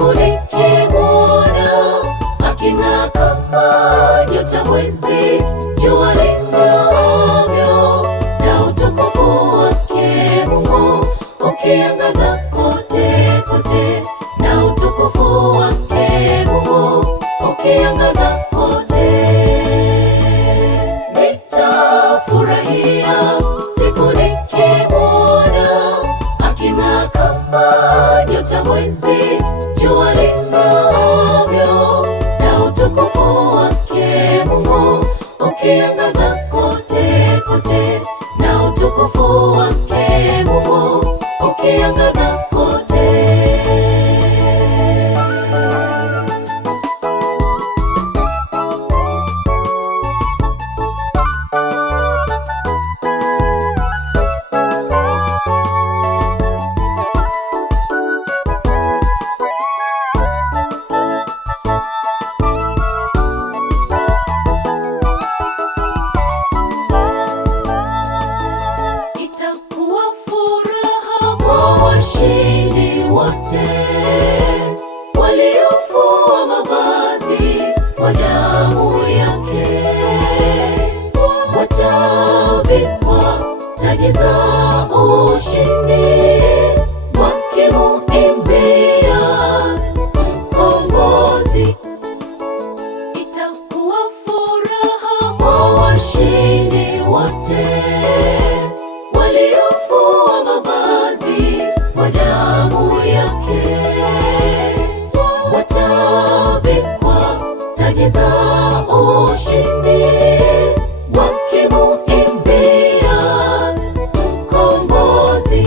siku nikimwona aking'aa kama nyota, mwezi, jua ling'aavyo, na utukufu wake Mungu ukiangaza kote kote, na utukufu wake Mungu ukiangaza kote. Nitafurahia siku nikimwona aking'aa kama nyota, mwezi, jua ling'aavyo, na utukufu wake Mungu ukiangaza kote kote, na utukufu wake Mungu ukiangaza kote. Itakuwa furaha kwa washindi wote waliofua mavazi kwa damu yake, watavikwa taji za ushindi wakimuimbia Mkombozi. Itakuwa furaha kwa washindi wote waliofua mavazi kwa damu yake, watavikwa taji za ushindi wakimuimbia Mkombozi.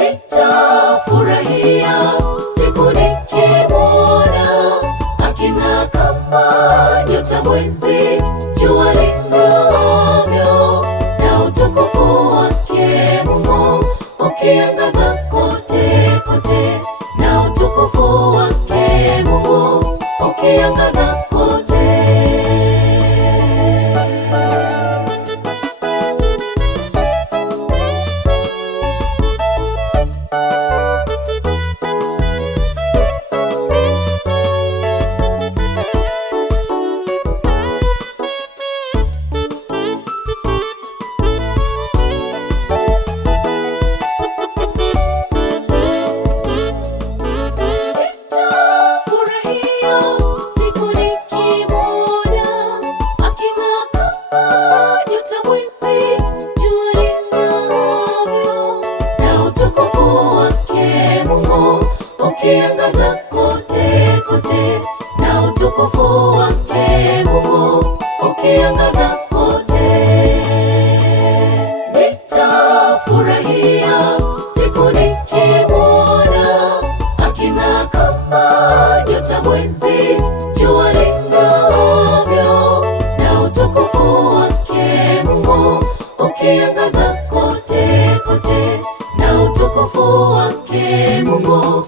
Nitafurahia siku nikimwona aking'aa kama nyota, mwezi, jua ling'aavyo, na utukufu wake Mungu ukiangaza kote kote, na utukufu wake Mungu ukiangaza kote. Nitafurahia siku nikimwona aking'aa kama nyota, mwezi, jua ling'aavyo, na utukufu wake Mungu ukiangaza kote kote, na utukufu wake Mungu ukiangaza kote. Nitafurahia siku nikimwona aking'aa kama nyota, mwezi, jua ling'aavyo, na utukufu wake Mungu ukiangaza kote kote, na utukufu wake Mungu